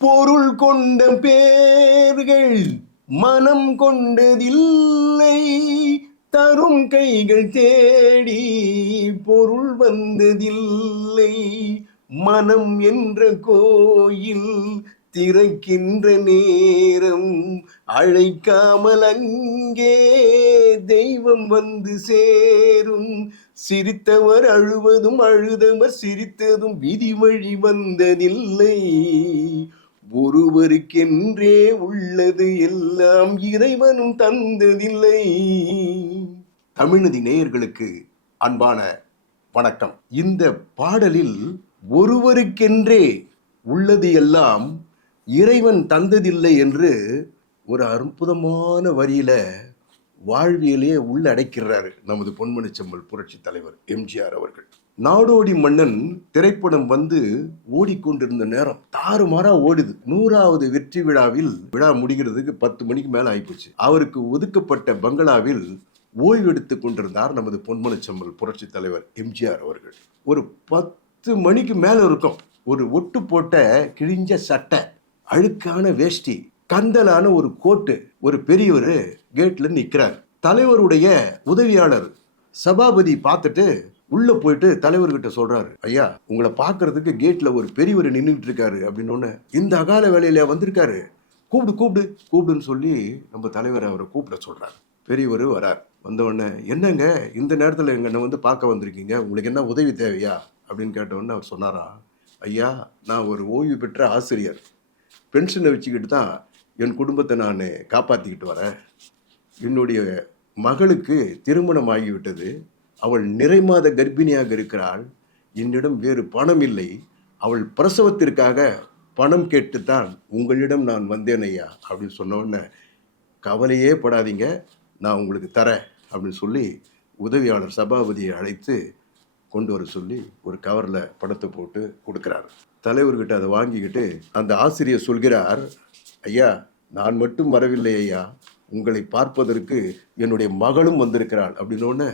பொருள் கொண்ட பேர்கள் மனம் கொண்டதில்லை. தரும் கைகள் தேடி பொருள் வந்ததில்லை. மனம் என்ற கோயில் திறக்கின்ற நேரம் அழைக்காமல் அங்கே தெய்வம் வந்து சேரும். சிரித்தவர் அழுவதும் அழுதவர் சிரித்ததும் விதி வழி வந்ததில்லை. ஒருவருக்கென்றே உள்ளது எல்லாம் இறைவனும் தந்ததில்லை. தமிழ்நதி நேயர்களுக்கு அன்பான வணக்கம். இந்த பாடலில் ஒருவருக்கென்றே உள்ளது எல்லாம் இறைவன் தந்ததில்லை என்று ஒரு அற்புதமான வரியில வாழ்வியலே உள்ளடக்கிறாரு நமது பொன்மனி செம்மல் புரட்சி தலைவர் எம்ஜிஆர் அவர்கள். நாடோடி மன்னன் திரைப்படம் வந்து ஓடிக்கொண்டிருந்த நேரம் தாறுமாறா ஓடுது. நூறாவது வெற்றி விழாவில் விழா முடிகிறதுக்கு பத்து மணிக்கு மேல ஆயிப்போச்சு. அவருக்கு ஒதுக்கப்பட்ட பங்களாவில் ஓய்வு எடுத்துக் கொண்டிருந்தார் நமது பொன்மனி புரட்சி தலைவர் எம்ஜிஆர் அவர்கள். ஒரு பத்து மணிக்கு மேல இருக்கும். ஒரு ஒட்டு போட்ட கிழிஞ்ச சட்டை அழுக்கான வேஷ்டி கந்தலான ஒரு கோட்டு ஒரு பெரியவர் கேட்ல நிற்கிறார் தலைவருடைய உதவியாளர் சபாபதி பார்த்துட்டு உள்ளே போயிட்டு தலைவர்கிட்ட சொல்கிறாரு ஐயா உங்களை பார்க்கறதுக்கு கேட்டில் ஒரு பெரியவர் நின்றுட்டு இருக்காரு அப்படின்னு இந்த அகால வேலையில் வந்திருக்காரு. கூப்பிடு கூப்பிடு கூப்பிடுன்னு சொல்லி நம்ம தலைவர் அவரை கூப்பிட சொல்கிறார் பெரியவர் வரார். வந்த என்னங்க இந்த நேரத்தில் என்னை வந்து பார்க்க வந்திருக்கீங்க? உங்களுக்கு என்ன உதவி தேவையா? அப்படின்னு கேட்டவுடனே அவர் சொன்னாரா ஐயா நான் ஒரு ஓய்வு பெற்ற ஆசிரியர். பென்ஷனை வச்சுக்கிட்டு தான் என் குடும்பத்தை நான் காப்பாற்றிக்கிட்டு வரேன். என்னுடைய மகளுக்கு திருமணம் ஆகிவிட்டது அவள் நிறைமாத கர்ப்பிணியாக இருக்கிறாள். என்னிடம் வேறு பணம் இல்லை. அவள் பிரசவத்திற்காக பணம் கேட்டுத்தான் உங்களிடம் நான் வந்தேன் ஐயா அப்படின்னு சொன்ன கவலையே படாதீங்க நான் உங்களுக்கு தரேன் அப்படின்னு சொல்லி உதவியாளர் சபாபதியை அழைத்து கொண்டு வர சொல்லி ஒரு கவரில் பணத்தை போட்டு கொடுக்குறாரு. தலைவர்கிட்ட அதை வாங்கிக்கிட்டு அந்த ஆசிரியர் சொல்கிறார் ஐயா நான் மட்டும் வரவில்லை ஐயா. உங்களை பார்ப்பதற்கு என்னுடைய மகளும் வந்திருக்கிறாள் அப்படின்னோடனே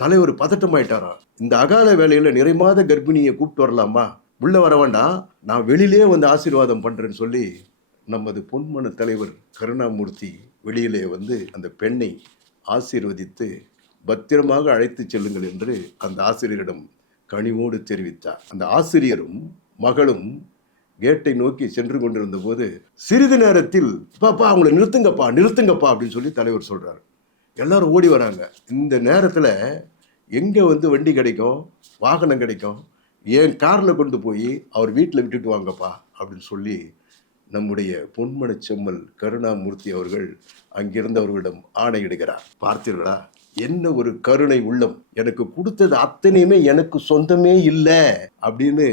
தலைவர் பதட்டமாயிட்டாரா? இந்த அகால வேலையில நிறைமாத கர்ப்பிணியை கூப்பிட்டு வரலாமா? உள்ள வர வேண்டாம். நான் வெளியிலே வந்து ஆசீர்வாதம் பண்றேன்னு சொல்லி நமது பொன்மன தலைவர் கருணாமூர்த்தி வெளியிலே வந்து அந்த பெண்ணை ஆசீர்வதித்து பத்திரமாக அழைத்து செல்லுங்கள் என்று அந்த ஆசிரியரிடம் கனிவோடு தெரிவித்தார். அந்த ஆசிரியரும் மகளும் கேட்டை நோக்கி சென்று கொண்டிருந்த போது சிறிது நேரத்தில் பாப்பா அவங்களை நிறுத்துங்கப்பா நிறுத்துங்கப்பா அப்படின்னு சொல்லி தலைவர் சொல்றாரு. எல்லாரும் ஓடி வராங்க. இந்த நேரத்தில் எங்கே வந்து வண்டி கிடைக்கும்? வாகனம் கிடைக்கும்? என் காரில் கொண்டு போய் அவர் வீட்டில் விட்டுட்டு வாங்கப்பா? அப்படின்னு சொல்லி நம்முடைய பொன்மன செம்மல் கருணாமூர்த்தி அவர்கள் அங்கிருந்தவர்களிடம் ஆணையிடுகிறார். பார்த்தீர்களா? என்ன ஒரு கருணை உள்ளம். எனக்கு கொடுத்தது அத்தனையுமே எனக்கு சொந்தமே இல்லை அப்படின்னு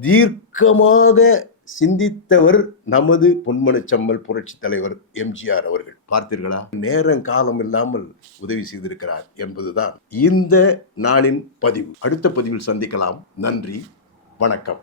தீர்க்கமாக சிந்தித்தவர் நமது பொன்மனச்சம்மல் புரட்சி தலைவர் எம்ஜிஆர் அவர்கள். பார்த்தீர்களா? நேரம் காலம் இல்லாமல் உதவி செய்திருக்கிறார் என்பதுதான் இந்த நாளின் பதிவு. அடுத்த பதிவில் சந்திக்கலாம். நன்றி. வணக்கம்.